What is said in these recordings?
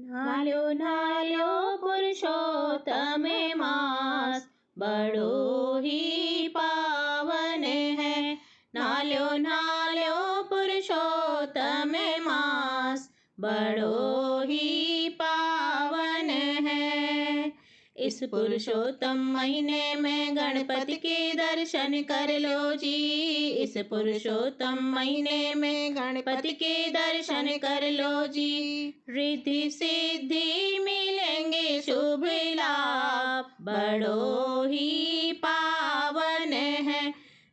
नाल्यो नाल्यो पुरुषोत्तम मास बड़ो ही पावन है। नाल्यो नाल्यो पुरुषोत्तम मास बड़ो ही पावन है। इस पुरुषोत्तम महीने में गणपति के दर्शन कर लो जी। इस पुरुषोत्तम महीने में गणपति के दर्शन कर लो जी। रिद्धि सिद्धि मिलेंगे शुभ लाभ बड़ो ही पावन है।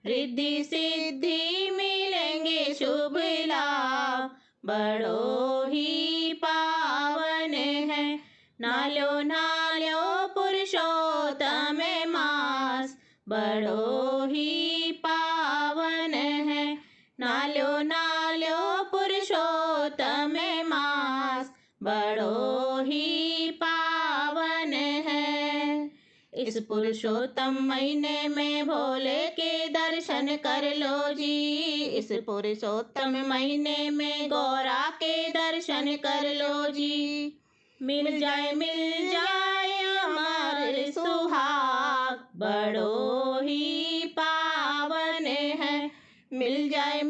रिद्धि सिद्धि मिलेंगे शुभ लाभ बड़ो ही पावन है। नाल्यो नाल्यो पुरुषोत्तम मास बड़ो ही पावन है। नाल्यो नाल्यो पुरुषोत्तम मास बड़ो ही पावन है। इस पुरुषोत्तम महीने में भोले के दर्शन कर लो जी। इस पुरुषोत्तम महीने में गौरा के दर्शन कर लो जी। मिल जाए हमारे सुहाग बड़ो ही पावन है। मिल जाए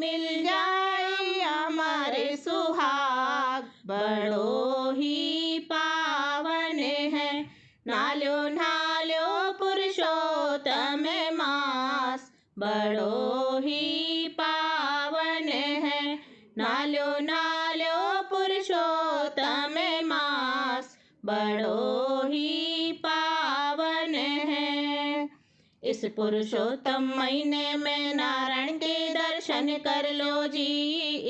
हमारे सुहाग बड़ो ही पावन है। नाल्यो नाल्यो पुरुषोत्तम मास बड़ो ही पावन है। नाल्यो नाल्यो पुरुषोत्तम मास बड़ो ही पावन है। इस पुरुषोत्तम महीने में नारायण के दर्शन कर लो जी।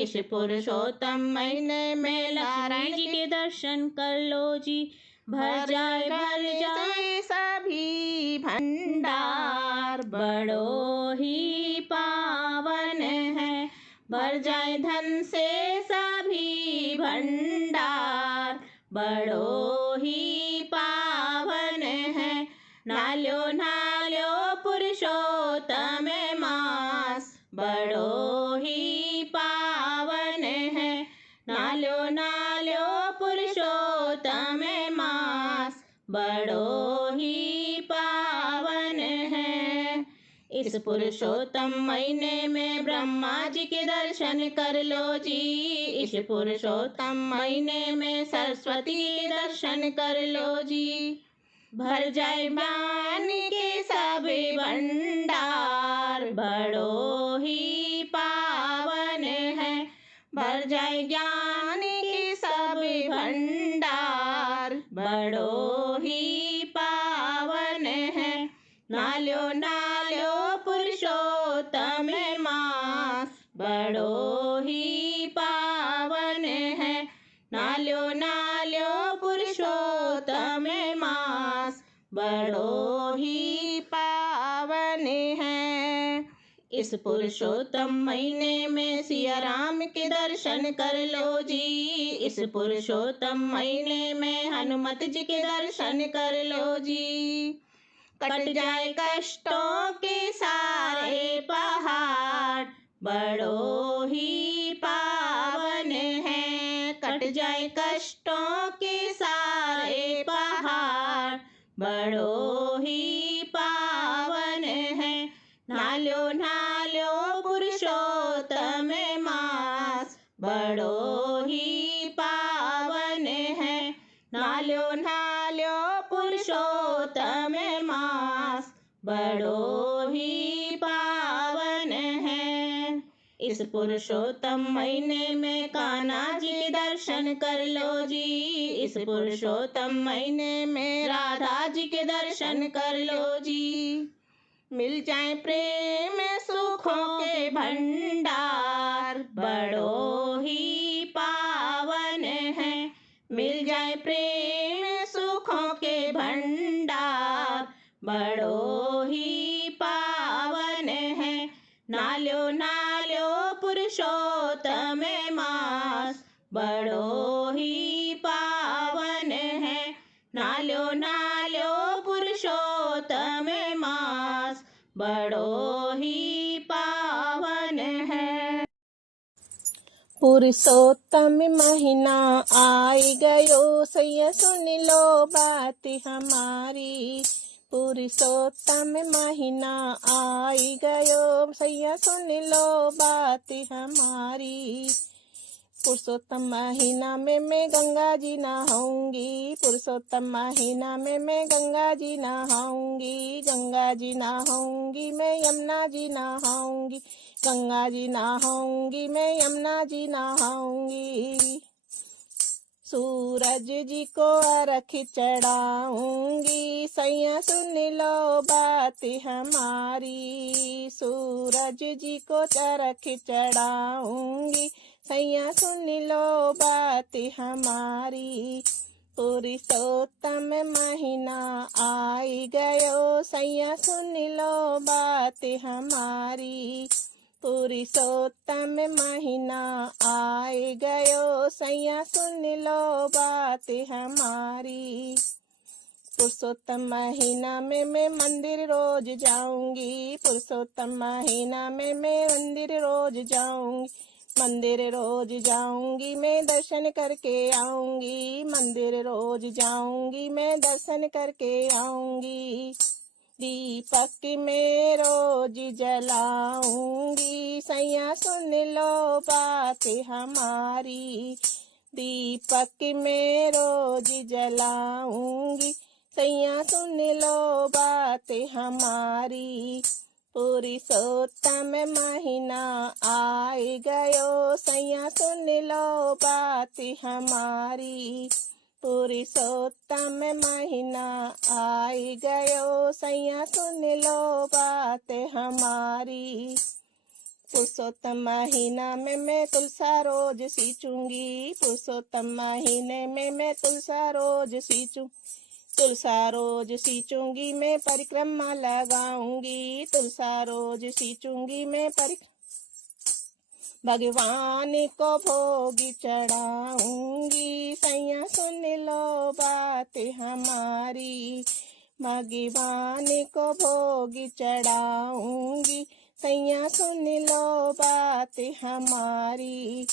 इस पुरुषोत्तम महीने में नारायण जी के दर्शन कर लो जी। भर जाए सभी भंडार बड़ो ही पावन है। भर जाए धन से सभी भंडार बड़ो ही पावन है। नाल्यो नाल्यो पुरुषोत्तम मास बड़ो ही पावन है। नाल्यो नाल्यो पुरुषोत्तम मास बड़ो ही पावन है। इस पुरुषोत्तम महीने में ब्रह्मा जी के दर्शन कर लो जी। इस पुरुषोत्तम महीने में सरस्वती के दर्शन कर लो जी। भर जाए ज्ञान के सभी भंडार बड़ो ही पावन है। भर जाए ज्ञान के सभी भंडार बड़ो ही पावन है। नाल्यो नाल्यो पुरुषोत्तम मास बड़ो ही पावन है। नाल्यो नाल्यो पुरुषोत्तम मास बड़ो ही पावन है। इस पुरुषोत्तम महीने में सिया राम के दर्शन कर लो जी। इस पुरुषोत्तम महीने में हनुमत जी के दर्शन कर लो जी। कट जाए कष्टों के सारे पहाड़ बड़ो ही पावन है। कट जाए कष्टों के सारे पहाड़ बड़ो ही पावन है। नाल्यो नाल्यो पुरुषोत्तम मास बड़ो ही पावन है। नाल्यो नाल्यो पुरुषोत्तम मास बड़ो ही पावन है। इस पुरुषोत्तम महीने में कान्हा जी के दर्शन कर लो जी। इस पुरुषोत्तम महीने में राधा जी के दर्शन कर लो जी। मिल जाए प्रेम सुखों के भंडार बड़ो ही पावन है। मिल जाए प्रेम सुखों के भंडार बड़ो ही पावन है। नाल्यो नाल्यो पुरुषोत्तम मास बड़ो ही पावन है। नाल्यो नाल्यो पुरुषोत्तम मास बड़ो ही पावन है। पुरुषोत्तम महीना आई गयो, सैया सुन लो बात हमारी। पुरुषोत्तम महीना आई गयो, सैया सुन लो बात हमारी। पुरुषोत्तम महीना में मैं गंगा जी नहाऊंगी, पुरुषोत्तम महीना में मैं गंगा जी नहाऊंगी, गंगा जी नहाऊंगी मैं यमुना जी नहाऊंगी, गंगा जी नहाऊंगी मैं यमुना जी नहाऊंगी। सूरज जी को अर्घ चढ़ाऊंगी, सैया सुन लो बात हमारी। सूरज जी को अर्घ चढ़ाऊंगी, सैया सुन लो बात हमारी। पुरुषोत्तम महीना आई गयो, सैया सुन लो बात हमारी। पुरुषोत्तम महीना आए गयो, सैया सुन लो बात हमारी। पुरुषोत्तम महीना में मैं मंदिर रोज जाऊंगी, पुरुषोत्तम महीना में मैं मंदिर रोज जाऊंगी, मंदिर रोज जाऊंगी मैं दर्शन करके आऊंगी, मंदिर रोज जाऊंगी मैं दर्शन करके आऊंगी। दीपक में रोज जलाऊंगी, सैया सुन लो बात हमारी। दीपक में रोज जलाऊंगी, सैया सुन लो बात हमारी। पुरुषोत्तम महीना आए गयो, सैया सुन लो बात हमारी। पुरुषोत्तम महीना आई गयो, सैया सुन लो बात हमारी। पुरुषोत्तम महीना में मैं तुलसा रोज सींचूंगी, पुरुषोत्तम महीने में मैं तुलसा रोज तुलसा रोज सींचूंगी मैं परिक्रमा लगाऊंगी, तुलसा रोज सींचूंगी मैं भगवान को भोग चढ़ाऊंगी, सैया सुन लो बात हमारी। भगवान को भोग चढ़ाऊंगी, सैया सुन लो बात हमारी।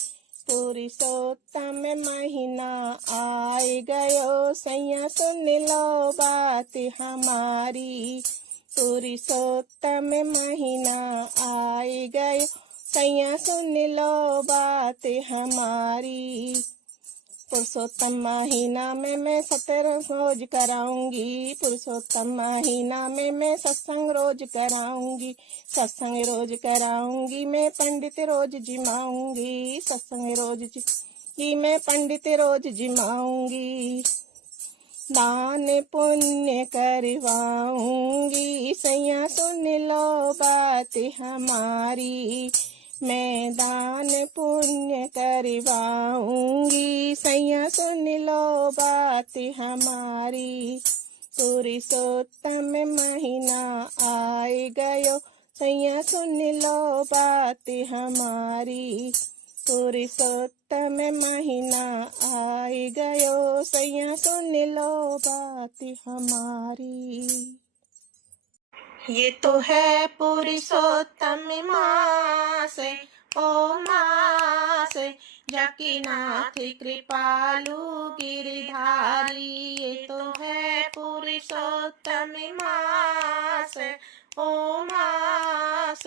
पुरुषोत्तम महीना आए गयो, सैया सुन लो बात हमारी। पुरुषोत्तम महीना आए गयो, सैया सुन लो बात हमारी। पुरुषोत्तम महीना में मैं सत्संग रोज कराऊंगी, पुरुषोत्तम महीना में मैं सत्संग रोज कराऊंगी, सत्संग रोज कराऊंगी मैं पंडित रोज जिमाऊंगी, सत्संग रोज जी मैं पंडित रोज जिमाऊंगी। दान पुण्य करवाऊंगी, सैया सुन लो बात हमारी। मैं दान पुण्य करवाऊंगी, सैया सुन लो बात हमारी। पुरुषोत्तम महीना आए गयो, सैया सुन लो बात हमारी। पुरुषोत्तम महीना आए गयो, सैया सुन लो बात हमारी। ये तो है पुरुषोत्तम मास, ओ मास, जाकी नाथ कृपालु गिरधारी। ये तो है पुरुषोत्तम मास, ओ मास,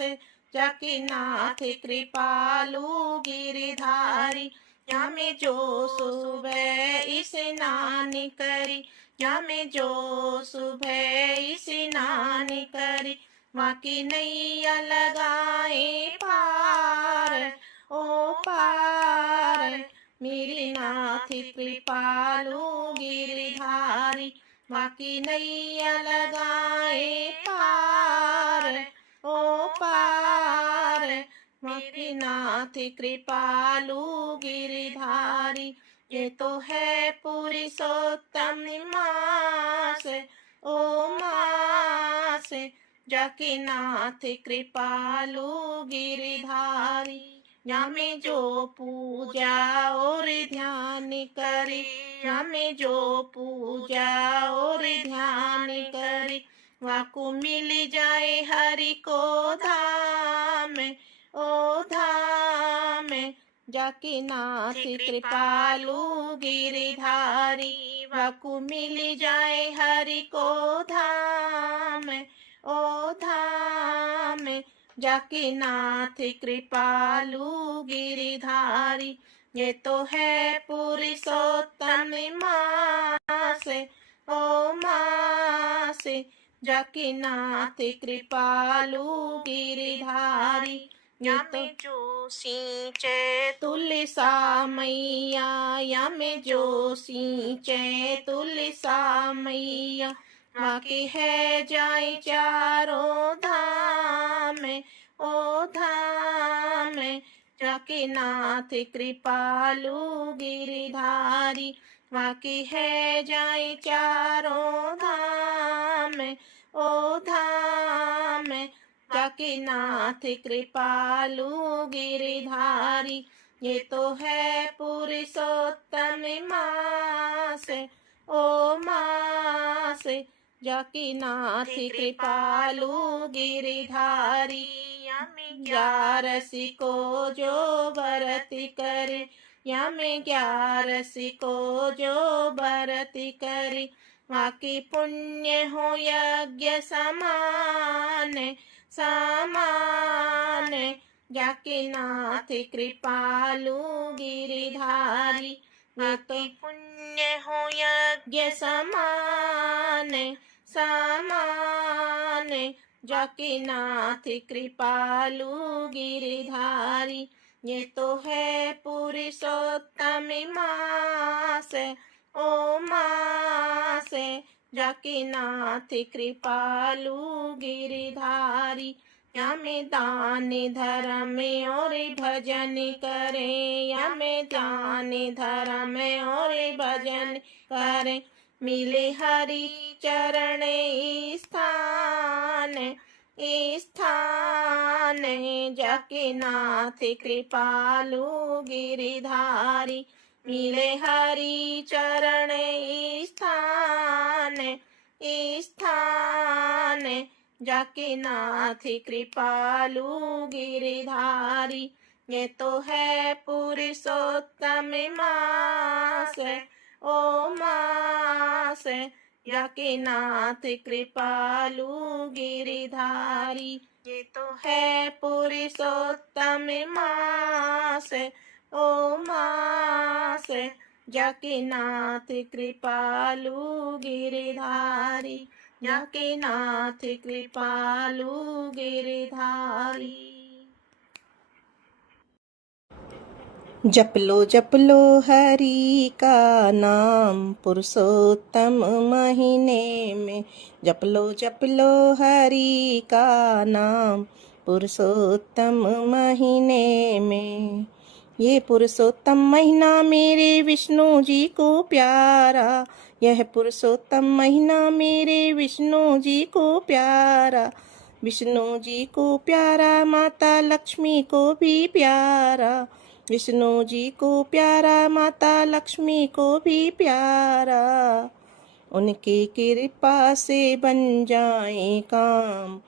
जाकी नाथ कृपालु गिरधारी। यहाँ में जो सुबह स्नान करी, यहाँ में जो सुबह स्नान करी, वहाँ की नैया लगाए पार, ओ पार। मेरे नाथ कृपालु गिरधारी, वहाँ की नैया लगाए पार, ओ पार। मेरे नाथ कृपालु गिरधारी। ये तो है पुरुषोत्तम मास, ओ मास, जाके नाथ कृपालु गिरधारी। यहाँ में जो पूजा और ध्यान करे, यहाँ में जो पूजा और ध्यान करे, वाको मिल जाए हरि को धाम, ओ धाम। जाकी नाथ कृपालु गिरिधारी, वाकु मिल जाए हरि को धाम, ओ धाम। जाकी नाथ कृपालु गिरिधारी, ये तो है पुरुषोत्तम मास, ओ मास। जाकी नाथ कृपालु गिरिधारी, ये तो जो सींचे तुलसा मैया, या में जो सींचे तुलसा मैया, बाकी है जाए चारों धाम, ओ धाम। जाके नाथ कृपालु गिरिधारी, बाकी है जाए चारों धाम, ओ धाम। जाके नाथ कृपालु गिरिधारी, ये तो है पुरुषोत्तम मास, ओ मास। जाकी नाथ कृपालु गिरिधारी, यम 11 को जो व्रत करे, यम 11 को जो व्रत करे, बाकी पुण्य हो यज्ञ समान, समान। जाके नाथ कृपालु गिरिधारी, ये तो पुण्य हो यज्ञ समान, समान। जाके नाथ कृपालु गिरिधारी, ये तो है पुरुषोत्तम मास, ओ मास। जाके नाथ कृपालु गिरिधारी, यमें दान धर्म और भजन करे, यमें दान धर्म और भजन करे, मिले हरि चरण स्थान, स्थान। जाके नाथ कृपालु गिरिधारी, मिले हरि चरण स्थान, स्थान। जाके नाथ कृपालु गिरिधारी, ये तो है पुरुषोत्तम मास, ओ मास। जाके नाथ कृपालु गिरिधारी, ये तो है पुरुषोत्तम मास, ओ मास। जाके नाथ कृपालु गिरिधारी, जाके नाथ कृपालु गिरिधारी। जप लो हरि का नाम पुरुषोत्तम महीने में, जप लो हरि का नाम पुरुषोत्तम महीने में। ये पुरुषोत्तम महीना मेरे विष्णु जी को प्यारा, यह पुरुषोत्तम महीना मेरे विष्णु जी को प्यारा, विष्णु जी को प्यारा, माता लक्ष्मी को भी प्यारा, विष्णु जी को प्यारा, माता लक्ष्मी को भी प्यारा। उनकी कृपा से बन जाए काम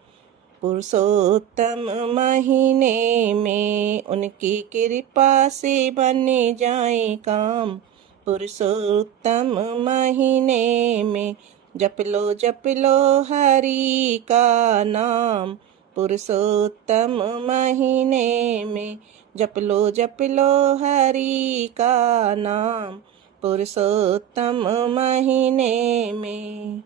पुरुषोत्तम महीने में, उनकी कृपा से बन जाए काम पुरुषोत्तम महीने में। जप लो हरि का नाम पुरुषोत्तम महीने में, जप लो हरि का नाम पुरुषोत्तम महीने में।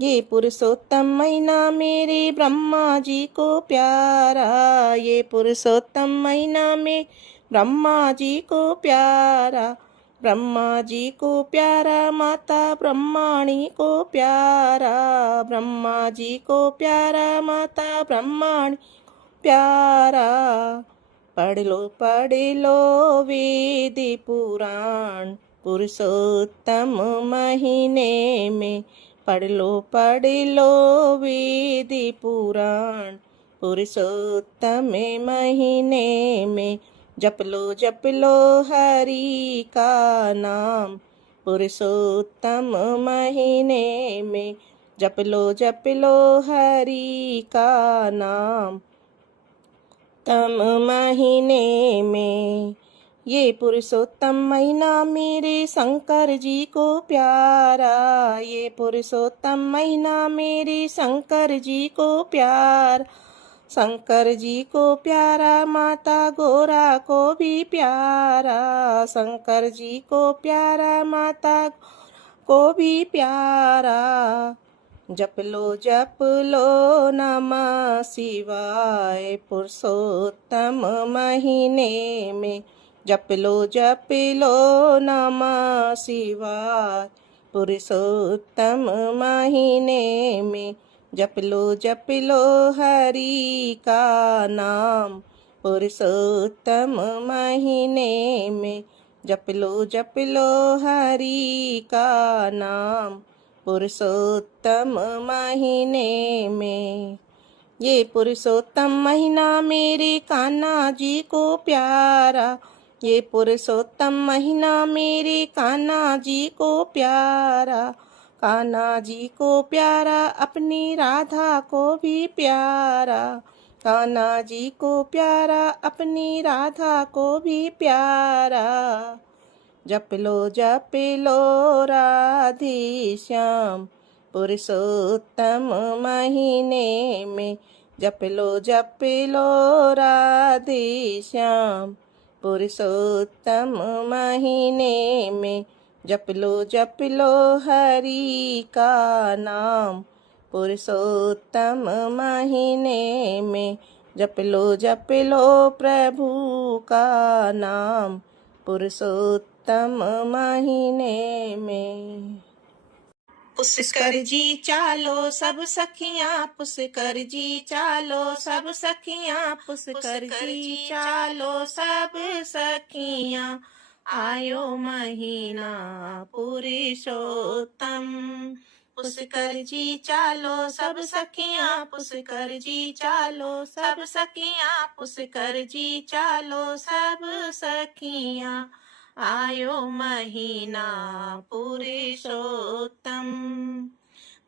ये पुरुषोत्तम महीना मेरे ब्रह्मा जी को प्यारा, ये पुरुषोत्तम महीना में ब्रह्मा जी को प्यारा, ब्रह्मा जी को प्यारा, माता ब्रह्माणी को प्यारा, ब्रह्मा जी को प्यारा, माता ब्रह्माणी प्यारा। पढ़ लो वेद पुराण पुरुषोत्तम महीने में, पढ़ लो वेद पुराण पुरुषोत्तम महीने में। जप लो हरि का नाम पुरुषोत्तम महीने में, जप लो हरि का नाम तम महीने में। ये पुरुषोत्तम महीना मेरे शंकर जी को प्यारा, ये पुरुषोत्तम महीना मेरे शंकर जी को प्यार, शंकर जी को प्यारा माता गौरा को भी प्यारा, शंकर जी को प्यारा माता को भी प्यारा। जप लो नमः शिवाय पुरुषोत्तम महीने में, जप लो नमः शिवाय पुरुषोत्तम महीने में, जप लो हरि का नाम पुरुषोत्तम महीने में, जप लो हरि का नाम पुरुषोत्तम महीने में। ये पुरुषोत्तम महीना मेरे कान्हा जी को प्यारा, ये पुरुषोत्तम महीना मेरे कान्हा जी को प्यारा, कान्हा जी को प्यारा अपनी राधा को भी प्यारा, कान्हा जी को प्यारा अपनी राधा को भी प्यारा। जप लो राधे श्याम पुरुषोत्तम महीने में, जप लो राधे श्याम पुरुषोत्तम महीने में, जप लो हरि का नाम पुरुषोत्तम महीने में, जप लो प्रभु का नाम पुरुषोत्तम महीने में। पुष्कर जी चालो सब सखियां, पुष्कर जी चालो सब सखियां, पुष्कर जी चालो सब सखियां, आयो महीना पुरुषोत्तम। पुष्कर जी चालो सब सखियां, पुष्कर जी चालो सब सखियां, पुष्कर जी चालो सब सखियां, आयो महीना पुरुषोत्तम।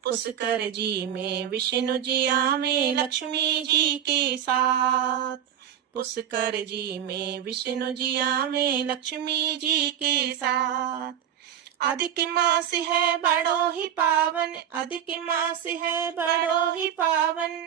पुष्कर जी में विष्णु जी आवे लक्ष्मी जी के साथ, पुष्कर जी में विष्णु जी आवे लक्ष्मी जी के साथ। अधिक मास है बड़ो ही पावन, अधिक मास है बड़ो ही पावन,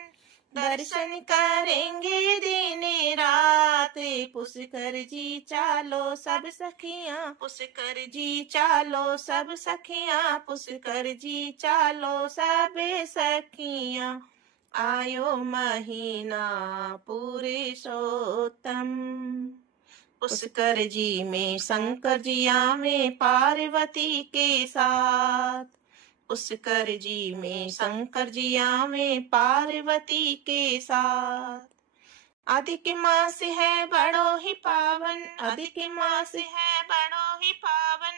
दर्शन करेंगे दिन रात। पुष्कर जी चालो सब सखियां, पुष्कर जी चालो सब सखियां, पुष्कर जी चालो सब सखियां, आयो महीना पुरुषोत्तम। पुष्कर जी में शंकर जी आवे पार्वती के साथ, पुष्कर जी में शंकर जी आवे पार्वती के साथ। अधिक मास है बड़ो ही पावन, अधिक मास है बड़ो ही पावन,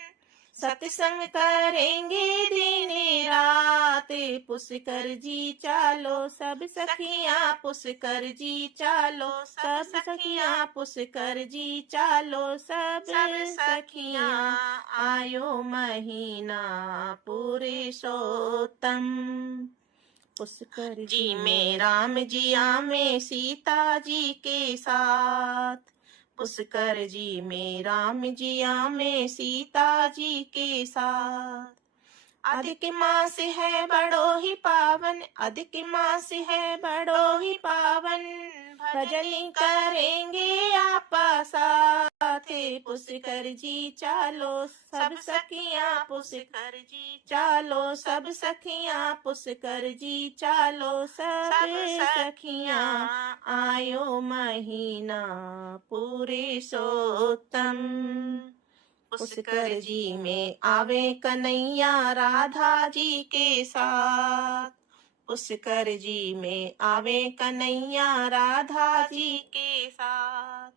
सत्संग करेंगे दिन रात। पुष्कर जी चालो सब सखियां, पुष्कर जी चालो सब सखियां, पुष्कर जी चालो सब सखियां, आयो महीना पुरुषोत्तम। पुष्कर जी में राम जी आवे सीता जी के साथ, पुष्कर जी में राम जी आवे सीता जी के साथ। अधिक मास है बड़ो ही पावन, अधिक मास है बड़ो ही पावन, भजन करेंगे आपा साथ। पुष्कर जी चालो सब सखियां, पुष्कर जी चालो सब सखियां, पुष्कर जी चालो सब सखियां, आयो महीना पुरुषोत्तम। पुष्कर जी में आवे कन्हैया राधा जी के साथ, पुष्कर जी में आवे कन्हैया राधा जी के साथ।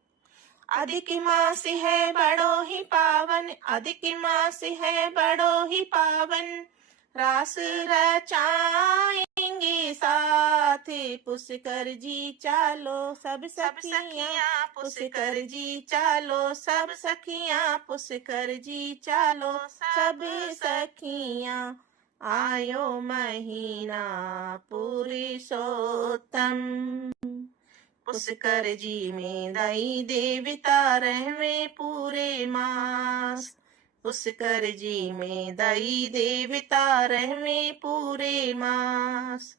अधिक मास है बड़ो ही पावन, अधिक मास है बड़ो ही पावन, रास रचाएंगे साथ। पुष्कर जी चालो सब सखियां, पुष्कर जी चालो सब सखियां, पुष्कर जी चालो सब सखियां, आयो महीना पुरुषोत्तम। पुष्कर जी में दाई देवता रहवे पूरे मास। पुष्कर जी में दाई देवता रहवे पूरे मास।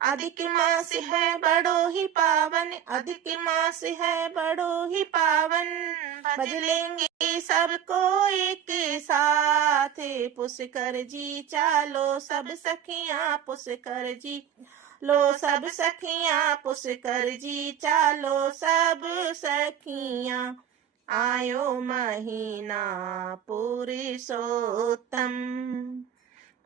अधिक मास है बड़ो ही पावन, अधिक मास है बड़ो ही पावन, भज लेंगे सबको एक साथ। पुष्कर जी चालो सब सखियां, पुष्कर जी लो सब सखियां, पुष्कर जी चालो सब सखियां। आयो महीना पुरुषोत्तम।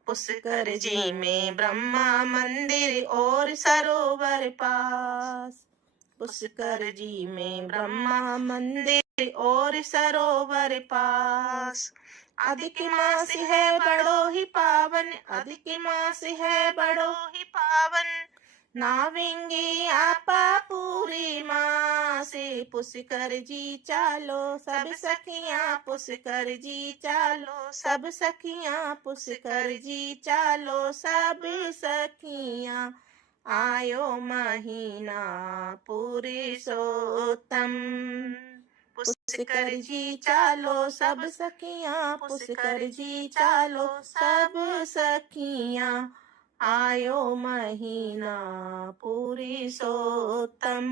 पुष्कर जी में ब्रह्मा मंदिर और सरोवर पास। पुष्कर जी में ब्रह्मा मंदिर और सरोवर पास। अधिक मास है बड़ो ही पावन, अधिक मास है बड़ो ही पावन, नावेंगे आपा पूरी मासे। पुष्कर जी चालो सब सखियां, पुष्कर जी चालो सब सखियां, पुष्कर जी चालो सब सखियां। आयो महीना पुरुषोत्तम। पुष्कर जी चालो सब सखियां, पुष्कर जी चालो सब सखियां। आयो महीना पुरुषोत्तम।